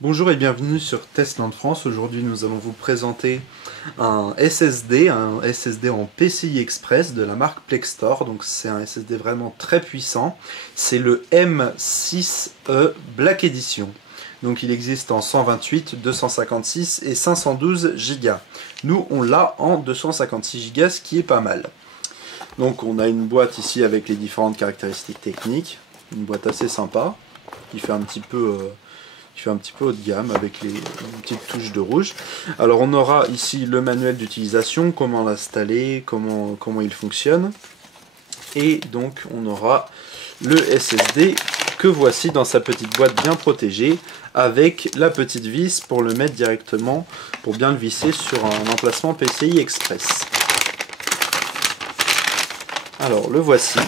Bonjour et bienvenue sur Testland France. Aujourd'hui nous allons vous présenter un SSD en PCI Express de la marque Plextor. Donc c'est un SSD vraiment très puissant. C'est le M6E Black Edition. Donc il existe en 128, 256 et 512 Go. Nous on l'a en 256 Go, ce qui est pas mal. Donc on a une boîte ici avec les différentes caractéristiques techniques. Une boîte assez sympa qui fait un petit peu haut de gamme avec les petites touches de rouge. Alors on aura ici le manuel d'utilisation, comment l'installer, comment il fonctionne. Et donc on aura le SSD que voici dans sa petite boîte bien protégée avec la petite vis pour le mettre directement, pour bien le visser sur un emplacement PCI Express. Alors le voici.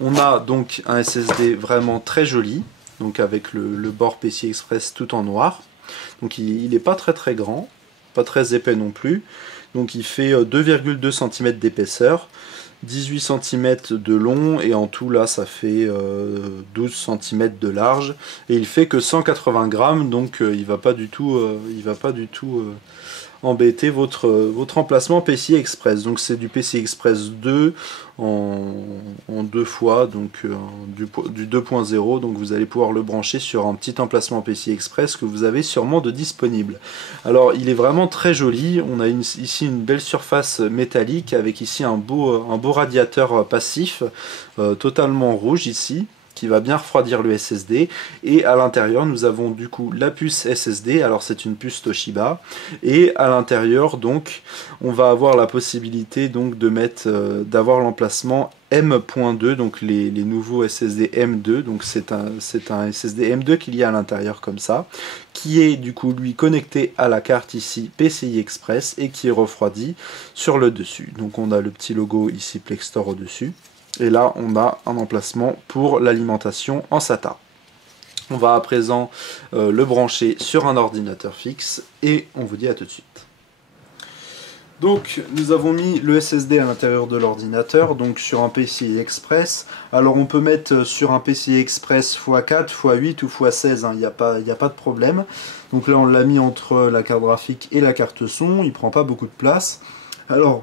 On a donc un SSD vraiment très joli, donc avec le bord PCI Express tout en noir. Donc il n'est pas très grand, pas très épais non plus. Donc il fait 2,2 cm d'épaisseur, 18 cm de long et en tout là ça fait 12 cm de large. Et il fait que 180 grammes, donc il va pas du tout embêter votre emplacement PCI Express. Donc c'est du PCI Express 2 en deux fois, donc du 2.0, donc vous allez pouvoir le brancher sur un petit emplacement PCI Express que vous avez sûrement de disponible. Alors il est vraiment très joli. On a ici une belle surface métallique avec ici un beau radiateur passif totalement rouge ici, qui va bien refroidir le SSD, et à l'intérieur nous avons du coup la puce SSD. Alors c'est une puce Toshiba, et à l'intérieur donc on va avoir la possibilité donc de mettre d'avoir l'emplacement M.2, donc les nouveaux SSD M2. Donc c'est un SSD M2 qu'il y a à l'intérieur comme ça, qui est du coup lui connecté à la carte ici PCI Express et qui est refroidi sur le dessus. Donc on a le petit logo ici Plextor au dessus. Et là, on a un emplacement pour l'alimentation en SATA. On va à présent le brancher sur un ordinateur fixe et on vous dit à tout de suite. Donc, nous avons mis le SSD à l'intérieur de l'ordinateur, donc sur un PCI Express. Alors, on peut mettre sur un PCI Express x4, x8 ou x16, il n'y a pas de problème. Donc là, on l'a mis entre la carte graphique et la carte son, il ne prend pas beaucoup de place. Alors,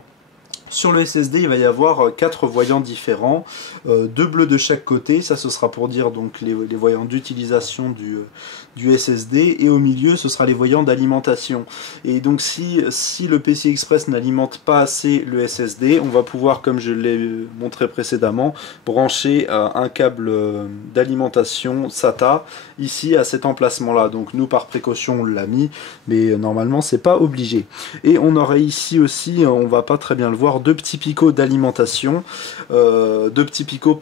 sur le SSD, il va y avoir 4 voyants différents, 2 bleus de chaque côté. Ça, ce sera pour dire donc les voyants d'utilisation du SSD, et au milieu, ce sera les voyants d'alimentation. Et donc, si le PCI Express n'alimente pas assez le SSD, on va pouvoir, comme je l'ai montré précédemment, brancher un câble d'alimentation SATA ici à cet emplacement-là. Donc, nous, par précaution, on l'a mis, mais normalement, c'est pas obligé. Et on aurait ici aussi, on va pas très bien le voir, 2 petits picots d'alimentation, 2 petits picots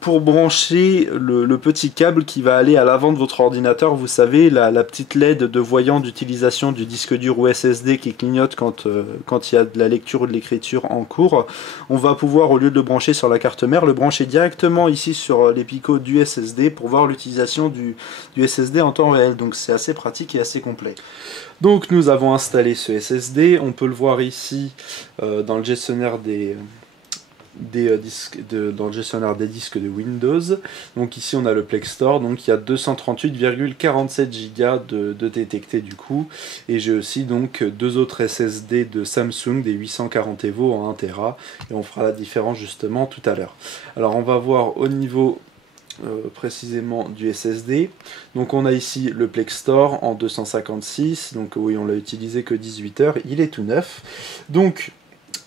pour brancher le petit câble qui va aller à l'avant de votre ordinateur. Vous savez, la petite LED de voyant d'utilisation du disque dur ou SSD qui clignote quand il y a de la lecture ou de l'écriture en cours. On va pouvoir, au lieu de le brancher sur la carte mère, le brancher directement ici sur les picots du SSD pour voir l'utilisation du SSD en temps réel. Donc c'est assez pratique et assez complet. Donc nous avons installé ce SSD, on peut le voir ici dans le gestionnaire des disques de Windows. Donc ici on a le Plextor, donc il y a 238,47 Go de détectés du coup, et j'ai aussi donc 2 autres SSD de Samsung, des 840 EVO en 1 Tera, et on fera la différence justement tout à l'heure. Alors on va voir au niveau précisément du SSD. Donc on a ici le Plextor en 256, donc oui, on l'a utilisé que 18 heures, il est tout neuf. Donc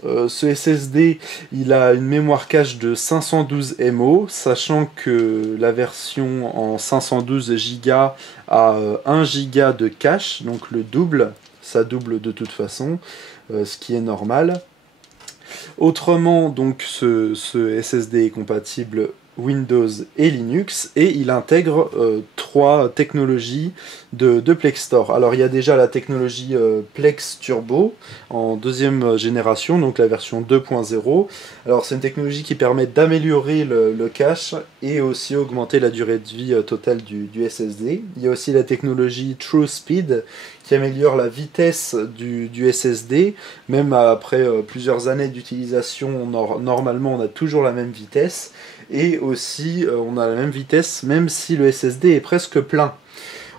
ce SSD, il a une mémoire cache de 512 MO, sachant que la version en 512 Go a 1 Go de cache, donc le double, ça double de toute façon, ce qui est normal. Autrement, donc ce SSD est compatible Windows et Linux, et il intègre 3 technologies de Plextor. Alors il y a déjà la technologie Plex Turbo en 2e génération, donc la version 2.0. Alors c'est une technologie qui permet d'améliorer le cache et aussi augmenter la durée de vie totale du SSD. Il y a aussi la technologie TrueSpeed qui améliore la vitesse du SSD, même après plusieurs années d'utilisation, normalement on a toujours la même vitesse, et aussi on a la même vitesse même si le SSD est presque plein.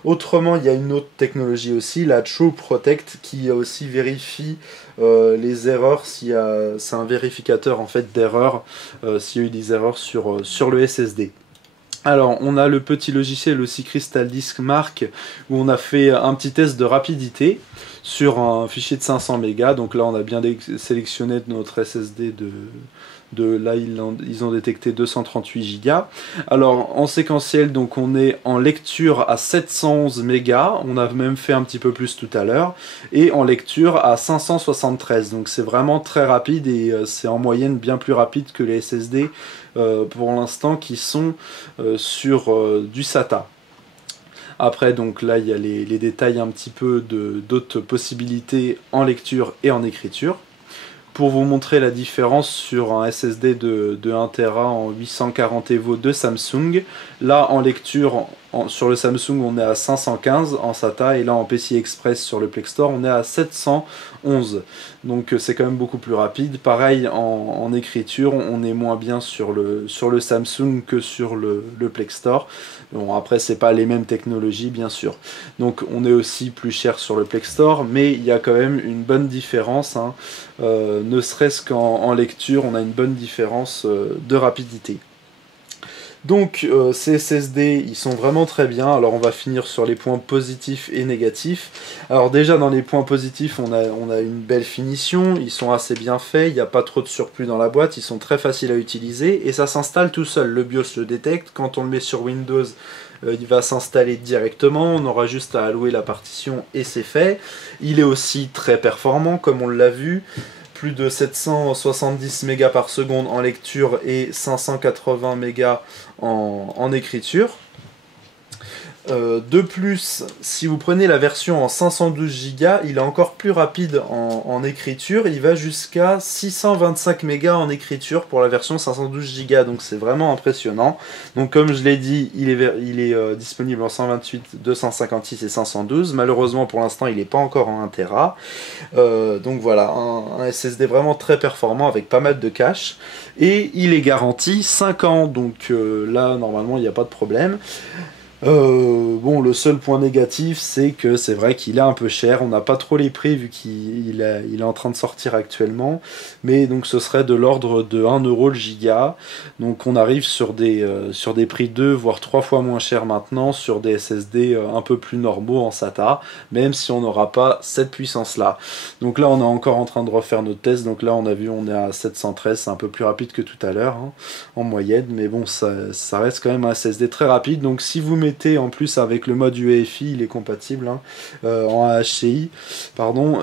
Autrement, il y a une autre technologie aussi, la True Protect, qui aussi vérifie les erreurs. C'est un vérificateur en fait d'erreurs s'il y a eu des erreurs sur le SSD. Alors, on a le petit logiciel aussi Crystal Disk Mark, où on a fait un petit test de rapidité sur un fichier de 500 mégas. Donc là, on a bien sélectionné notre SSD là, ils ont détecté 238 Go. Alors, en séquentiel, donc on est en lecture à 711 mégas. On a même fait un petit peu plus tout à l'heure. Et en lecture à 573. Donc, c'est vraiment très rapide et c'est en moyenne bien plus rapide que les SSD pour l'instant qui sont sur du SATA. Après, donc là, il y a les détails un petit peu d'autres possibilités en lecture et en écriture. Pour vous montrer la différence sur un SSD de 1 Tera en 840 EVO de Samsung, là en lecture sur le Samsung on est à 515 en SATA et là en PCI Express sur le Plex Store on est à 711. Donc c'est quand même beaucoup plus rapide. Pareil en écriture on est moins bien sur le Samsung que sur le Plex Store. Bon après c'est pas les mêmes technologies bien sûr. Donc on est aussi plus cher sur le Plex Store mais il y a quand même une bonne différence hein. Ne serait-ce qu'en lecture on a une bonne différence de rapidité. Donc ces SSD ils sont vraiment très bien. Alors on va finir sur les points positifs et négatifs. Alors déjà dans les points positifs on a une belle finition, ils sont assez bien faits, il n'y a pas trop de surplus dans la boîte, ils sont très faciles à utiliser et ça s'installe tout seul. Le BIOS le détecte, quand on le met sur Windows il va s'installer directement, on aura juste à allouer la partition et c'est fait. Il est aussi très performant comme on l'a vu. Plus de 770 mégas par seconde en lecture et 580 mégas en écriture. De plus, si vous prenez la version en 512 Go, il est encore plus rapide en écriture, il va jusqu'à 625 mégas en écriture pour la version 512 Go, donc c'est vraiment impressionnant. Donc comme je l'ai dit, il est disponible en 128, 256 et 512, malheureusement pour l'instant il n'est pas encore en 1 Tera. Donc voilà, un SSD vraiment très performant avec pas mal de cache, et il est garanti 5 ans, donc là normalement il n'y a pas de problème. Bon, le seul point négatif, c'est que c'est vrai qu'il est un peu cher. On n'a pas trop les prix vu qu'il est en train de sortir actuellement. Mais donc ce serait de l'ordre de 1 € le giga. Donc on arrive sur des prix 2 voire 3 fois moins cher maintenant sur des SSD un peu plus normaux en SATA. Même si on n'aura pas cette puissance-là. Donc là on est encore en train de refaire nos tests. Donc là on a vu on est à 713. C'est un peu plus rapide que tout à l'heure hein, en moyenne. Mais bon ça reste quand même un SSD très rapide. Donc si vous mettez en plus avec le mode UEFI, il est compatible hein, en AHCI, pardon,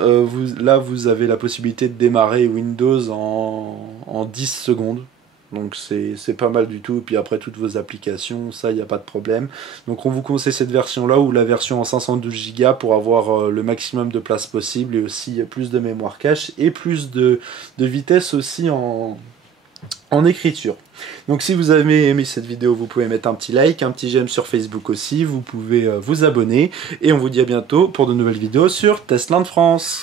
là vous avez la possibilité de démarrer Windows en 10 secondes. Donc c'est pas mal du tout, et puis après toutes vos applications, ça il n'y a pas de problème. Donc on vous conseille cette version là ou la version en 512 Go pour avoir le maximum de place possible et aussi plus de mémoire cache et plus de vitesse aussi en écriture. Donc si vous avez aimé cette vidéo, vous pouvez mettre un petit like, un petit j'aime sur Facebook aussi, vous pouvez vous abonner et on vous dit à bientôt pour de nouvelles vidéos sur Testland France.